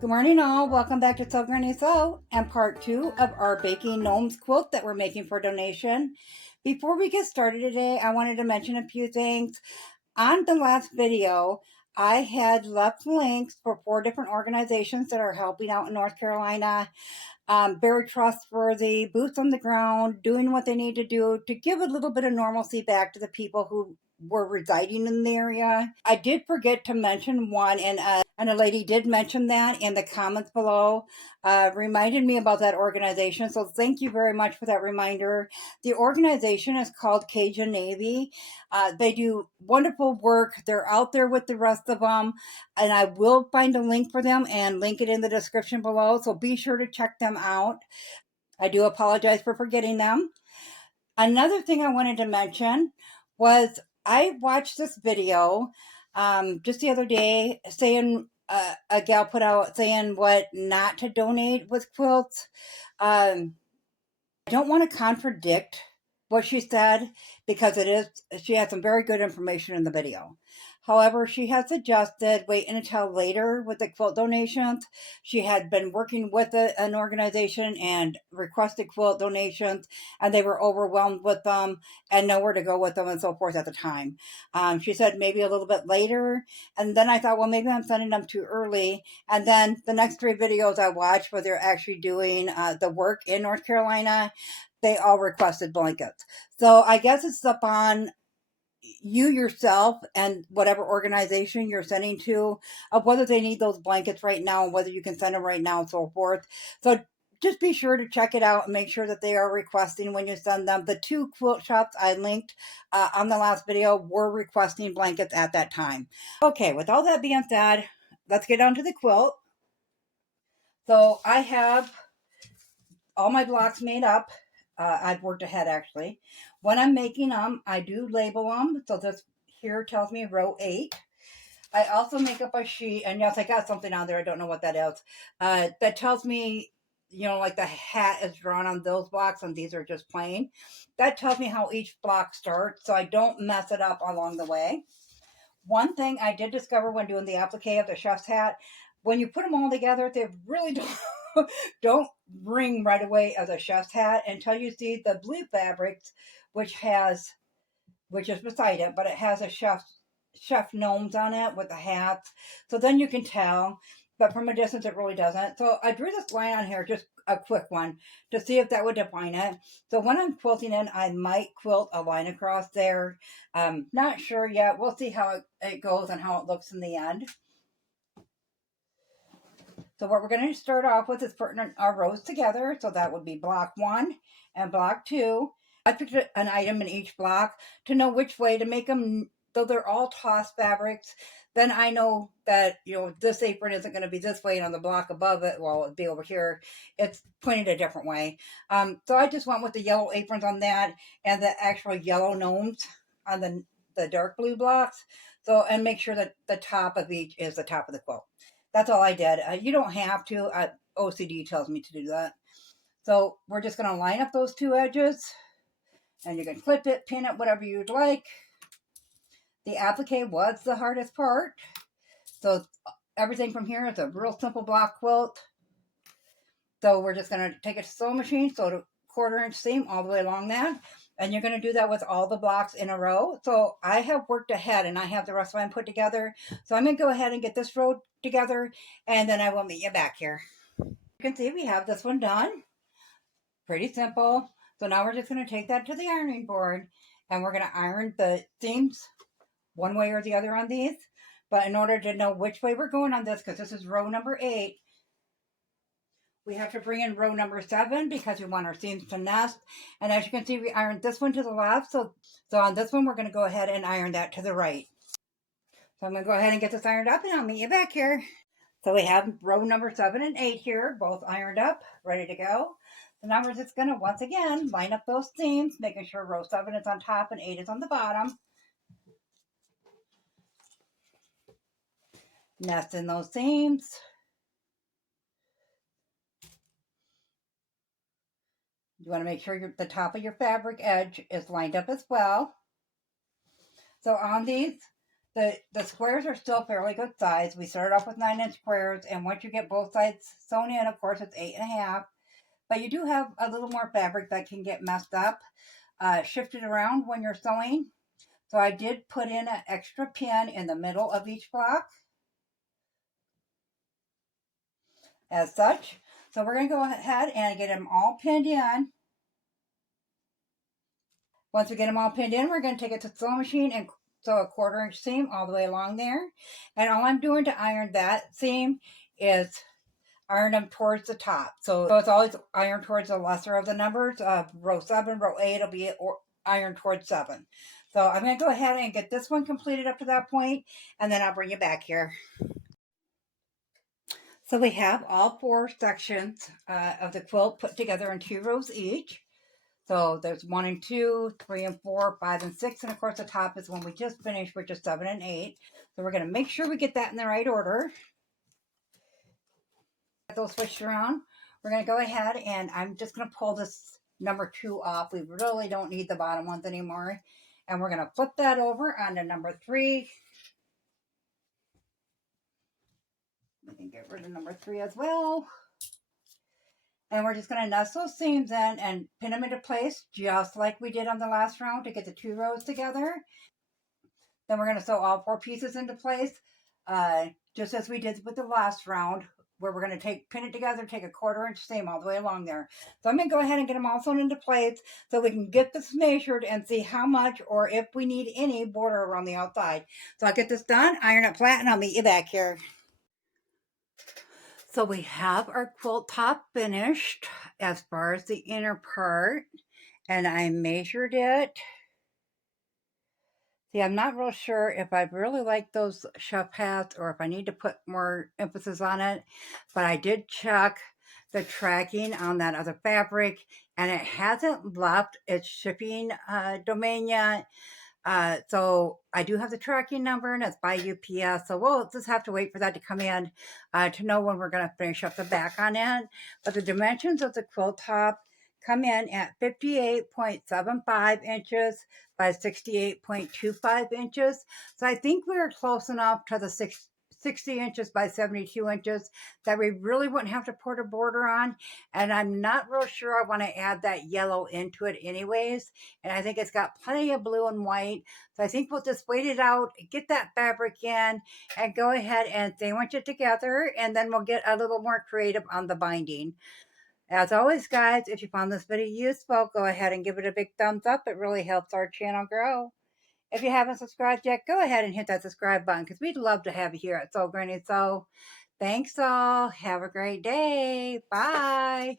Good morning all, welcome back to Sew Granny Sew and part 2 of our Baking Gnomes quilt that we're making for donation. Before we get started today, I wanted to mention a few things. On the last video, I had left links for 4 different organizations that are helping out in North Carolina. Very trustworthy, boots on the ground, doing what they need to do to give a little bit of normalcy back to the people who were residing in the area. I did forget to mention one, and a lady did mention that in the comments below, reminded me about that organization. So thank you very much for that reminder. The organization is called Cajun Navy. They do wonderful work. They're out there with the rest of them, and I will find a link for them and link it in the description below. So be sure to check them out. I do apologize for forgetting them. Another thing I wanted to mention was I watched this video just the other day saying a gal put out saying what not to donate with quilts. I don't want to contradict what she said because she has some very good information in the video. However, she has suggested waiting until later with the quilt donations. She had been working with an organization and requested quilt donations, and they were overwhelmed with them and nowhere to go with them and so forth at the time. She said maybe a little bit later, and then I thought, well, maybe I'm sending them too early. And then the next 3 videos I watched where they're actually doing the work in North Carolina, they all requested blankets. So I guess it's up on you yourself and whatever organization you're sending to of whether they need those blankets right now and whether you can send them right now and so forth. So just be sure to check it out and make sure that they are requesting when you send them. The 2 quilt shops I linked on the last video were requesting blankets at that time. Okay, with all that being said, let's get on to the quilt. So I have all my blocks made up. I've worked ahead actually. When I'm making them, I do label them. So this here tells me row 8. I also make up a sheet, and yes, I got something on there. I don't know what that is. That tells me, like the hat is drawn on those blocks, and these are just plain. That tells me how each block starts, so I don't mess it up along the way. One thing I did discover when doing the applique of the chef's hat, when you put them all together, they really don't ring right away as a chef's hat until you see the blue fabrics, which is beside it, but it has a chef gnomes on it with the hats. So then you can tell, but from a distance it really doesn't. So I drew this line on here, just a quick one, to see if that would define it. So when I'm quilting in, I might quilt a line across there. Not sure yet. We'll see how it goes and how it looks in the end. So what we're going to start off with is putting our rows together. So that would be block 1 and block 2. I picked an item in each block to know which way to make them. Though they're all tossed fabrics, then I know that, this apron isn't going to be this way, and on the block above it, well, it'd be over here. It's pointed a different way. So I just went with the yellow aprons on that and the actual yellow gnomes on the dark blue blocks. So, and make sure that the top of each is the top of the quilt. That's all I did. You don't have to. OCD tells me to do that. So we're just going to line up those 2 edges, and you can clip it, pin it, whatever you'd like. The applique was the hardest part. So everything from here is a real simple block quilt. So we're just going to take a sewing machine, sew a 1/4 inch seam all the way along that. And you're going to do that with all the blocks in a row. So I have worked ahead and I have the rest of mine put together. So I'm going to go ahead and get this row together, and then I will meet you back here. You can see we have this one done. Pretty simple. So now we're just going to take that to the ironing board, and we're going to iron the seams one way or the other on these. But in order to know which way we're going on this, because this is row number 8, we have to bring in row number 7 because we want our seams to nest. And as you can see, we ironed this one to the left. So on this one, we're going to go ahead and iron that to the right. So I'm going to go ahead and get this ironed up, and I'll meet you back here. So we have row number 7 and 8 here, both ironed up, ready to go. So now we're just going to, once again, line up those seams, making sure row 7 is on top and 8 is on the bottom. Nest in those seams. You want to make sure the top of your fabric edge is lined up as well. So on these, The squares are still fairly good size. We started off with 9-inch squares, and once you get both sides sewn in, of course, it's 8.5. But you do have a little more fabric that can get messed up, shifted around when you're sewing. So I did put in an extra pin in the middle of each block, as such. So we're going to go ahead and get them all pinned in. Once we get them all pinned in, we're going to take it to the sewing machine and sew a 1/4-inch seam all the way along there. And all I'm doing to iron that seam is iron them towards the top. So it's always ironed towards the lesser of the numbers. Row 7, row 8 will be ironed towards 7. So I'm going to go ahead and get this one completed up to that point, and then I'll bring you back here. So we have all 4 sections of the quilt put together in 2 rows each. So there's 1 and 2, 3 and 4, 5 and 6, and of course the top is one we just finished, which is 7 and 8. So we're going to make sure we get that in the right order. Get those switched around. We're going to go ahead and I'm just going to pull this number 2 off. We really don't need the bottom ones anymore. And we're going to flip that over onto number 3. We can get rid of number 3 as well. And we're just going to nest those seams in and pin them into place just like we did on the last round to get the 2 rows together. Then we're going to sew all 4 pieces into place, just as we did with the last round, where we're going to pin it together, take a 1/4-inch seam all the way along there. So I'm going to go ahead and get them all sewn into place so we can get this measured and see how much or if we need any border around the outside. So I'll get this done, iron it flat, and I'll meet you back here. So we have our quilt top finished as far as the inner part, and I measured it. See, I'm not real sure if I really like those chef hats or if I need to put more emphasis on it, but I did check the tracking on that other fabric, and it hasn't left its shipping domain yet. So I do have the tracking number, and it's by UPS. So we'll just have to wait for that to come in to know when we're going to finish up the back on it. But the dimensions of the quilt top come in at 58.75 inches by 68.25 inches. So I think we are close enough to the 60 inches by 72 inches that we really wouldn't have to put a border on. And I'm not real sure I want to add that yellow into it anyways. And I think it's got plenty of blue and white. So I think we'll just wait it out, get that fabric in, and go ahead and sandwich it together. And then we'll get a little more creative on the binding. As always, guys, if you found this video useful, go ahead and give it a big thumbs up. It really helps our channel grow. If you haven't subscribed yet, go ahead and hit that subscribe button because we'd love to have you here at Sew Granny Sew. Thanks all. Have a great day. Bye.